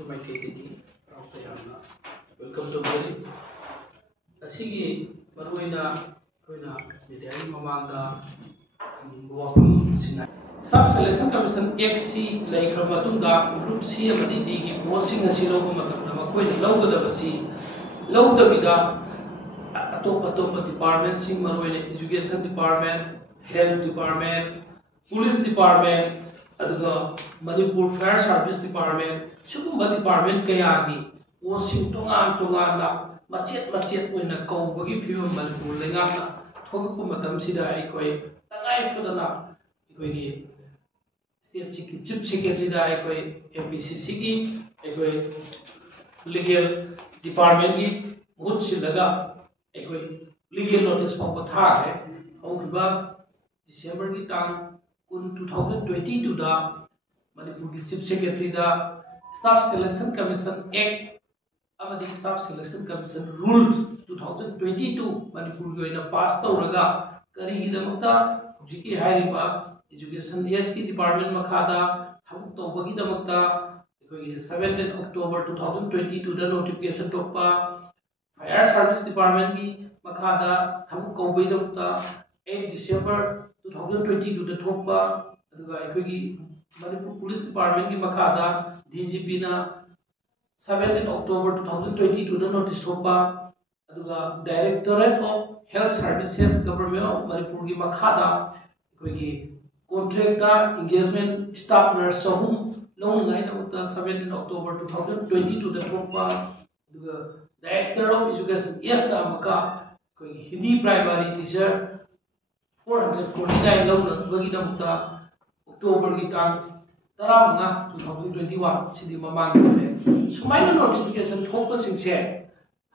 की माइकैदगी तयारना welcome to मेरी असिगी मरुइना कोइना मीडिया ममांगा वफम सिना स्टाफ सिलेक्शन कमीशन एक्सी लेख्रमतुंगा ग्रुप सी अमदी डी की पोस्टिंग असि लौब मतमना मखोइना लौगदबसी लौदबिदा अतोप अतोप डिपार्टमेंट सिंग मरुइना education department health department police department अदुगा मणिपुर फायर सर्विस डिपार्टमेंट सुगुम्बा डिपार्टमेंट कयागी पोस्टिंग तोंगान तोंगाना मचेत मचेत ओइना कौबगी फिवम मणिपुर लेंगाना थोगप मतमसिदा अइखोइ तंगाइ फदना अइखोइगी स्टेट चीफ सेक्रेटरी दा अइखोइ MPCC की अइखोइ लीगल डिपार्टमेंट की मुहूर्त सिलगा अइखोइ लीगल नोटिस फाउब थाखे हौरिबा डिसेंबर की टांग 2022 दा मणिपुर की चीफ सेक्रेटरी दा स्टाफ सिलेक्शन कमीशन एक्ट अमदी staff selection commission rule 2022 Manipur की ओइना पास तौरगा करिगिदमक्ता हुजिकी हाइरिबा एजुकेशन एस की डिपार्टमेंट मखादा थबुक तौबगिदमक्ता अखोइगी 17 अक्टोबर 2022 दा नोटिफिकेशन तोपा फायर सर्विस डिपार्टमेंट की मखादा थबुक कौबगिदमक्ता 8 डिसेंबर 2022 दा थोपा अदुगा अखोइगी मणिपुर पुलिस डिपार्टमेंट की मखादा DGP ना 17 October 2022 दा नोटिस थोपा अदुगा directorate of health services government of Manipur की मखादा अखोइगी कॉन्ट्रैक्टर एंगेजमेंट स्टाफ नर्स सहूम लौनगाई नमुता 17 October 2022 दा थोपा अदुगा डायरेक्टर ऑफ एजुकेशन एस दा मका अखोइगी हिंदी प्राइमरी टीचर 449 लौनबगी नमुता अक्टोबर की टांग 15 2021 सिदी ममांग होरे सुमाइना नोटिफिकेशन थोपा सिंसे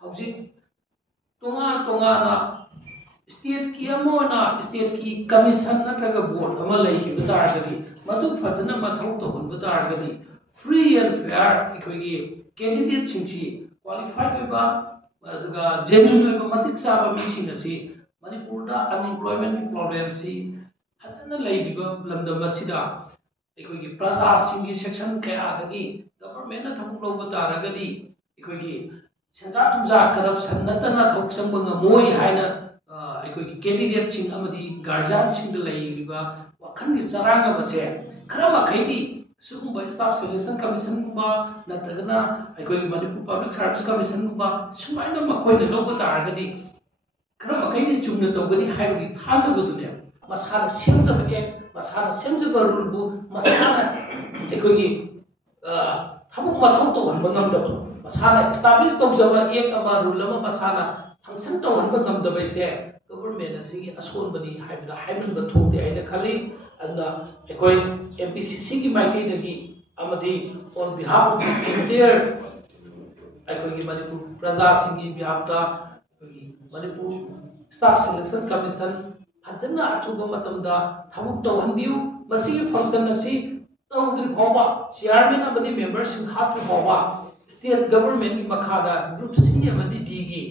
हौजी तोंगा तोंगा ना स्टेट की अमोना स्टेट की कमीशन नत्रगा बोर्ड अमा लेखिबा तारगदी मदु फजना मथौ तोहनबा तारगदी फ्री एंड फेयर इखोगी कैंडिडेट सिंसी क्वालिफाइड होबा अदुगा जेन्युइन होबा मतिक साबा मिसिन असि मणिपुर दा अनएम्प्लॉयमेंट की प्रॉब्लम सी हजना लेदिबा लमदम असिदा इखोगी प्रजा सिंगी सेक्शन कयादगी गवर्नमेंट ना थबुक लौबा तारगदी इखोगी सेंजा तुमजा करप्शन नतना थौक संबंग मोई हाइना अखोई कैंडिडेट सिंग अमदी गार्जियन सिंग लेरिबा वखन की चरांग बसे खरा मखैदी सुगुंबा स्टाफ सिलेक्शन कमीशन गुबा नत्रगना अखोई मणिपुर पब्लिक सर्विस कमीशन गुबा सुमाइना मखोइना लौबा तारगदी खरा मखैदी चुमना तौगनी हाइबगी थाजबदुने मसाना सेमजबगे मसाना सेमजबा रूलबु मसाना अखोई थबुक मथौ तौहनबा ngамदबा मसाना एस्टैब्लिश तौजबा एक अमा रूल अमा मसाना फंक्शन तौहनबा ngамदबैसे गवर्नमेंट असिगी असोनबनी हाइबदा हाइबनबा थोते आइना खली अदना अखोई MPCC की माइकैदगी अमदी on behalf of the entire अखोई मणिपुर प्रजा सिंगी बिहाफता अखोई मणिपुर स्टाफ सिलेक्शन कमीशन फजना अथुबा मतमदा थबुक तौहनबियु मसिगी फंक्शन असि तौद्रि फावबा चेयरमैन अमदी मेंबर सिंग हाथु फावबा स्टेट गवर्नमेंट की मखादा ग्रुप सी अमदी डी की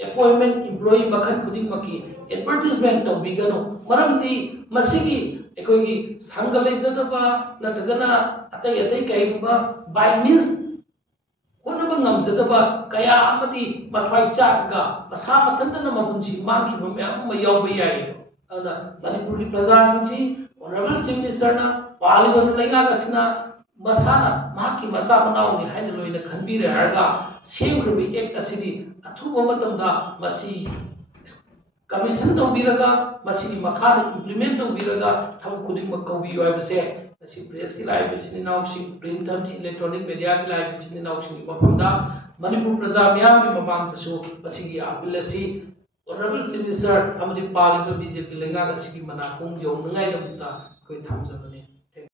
अपॉइंटमेंट एम्प्लॉई मखन खुदिंग मकी एडवर्टाइजमेंट तौबिगनो मरमदी मसिगी अखोई संग लेजदबा नतगना अतै अतै कयगुबा बाय मींस होनबा ngamjadaba kaya amadi mathwai chaga masa matandana mabunsi mangkiba myam ma yawba yai ana manipur ki praja singchi honorable chief minister na parliament laiga gasina masana mahaki masa manaw ni haina loina khanbire harga semgribi act asidi athuba matamda masi commission tawbiraga masi makhada implement tawbiraga thab khuding makaubi yoibase asi press की live बिसनी नाउसिंग print and electronic media की live बिसनी नाउसिंग मफमदा मणिपुर प्रजा म्याम की ममांग तसो मसिगी अपील असि ऑनरेबल चीफ मिनिस्टर अमदी पार्लिमेंट बीजेपी लेंगा असि की मना कोंग यौनंगाई दमता कोई थामजबने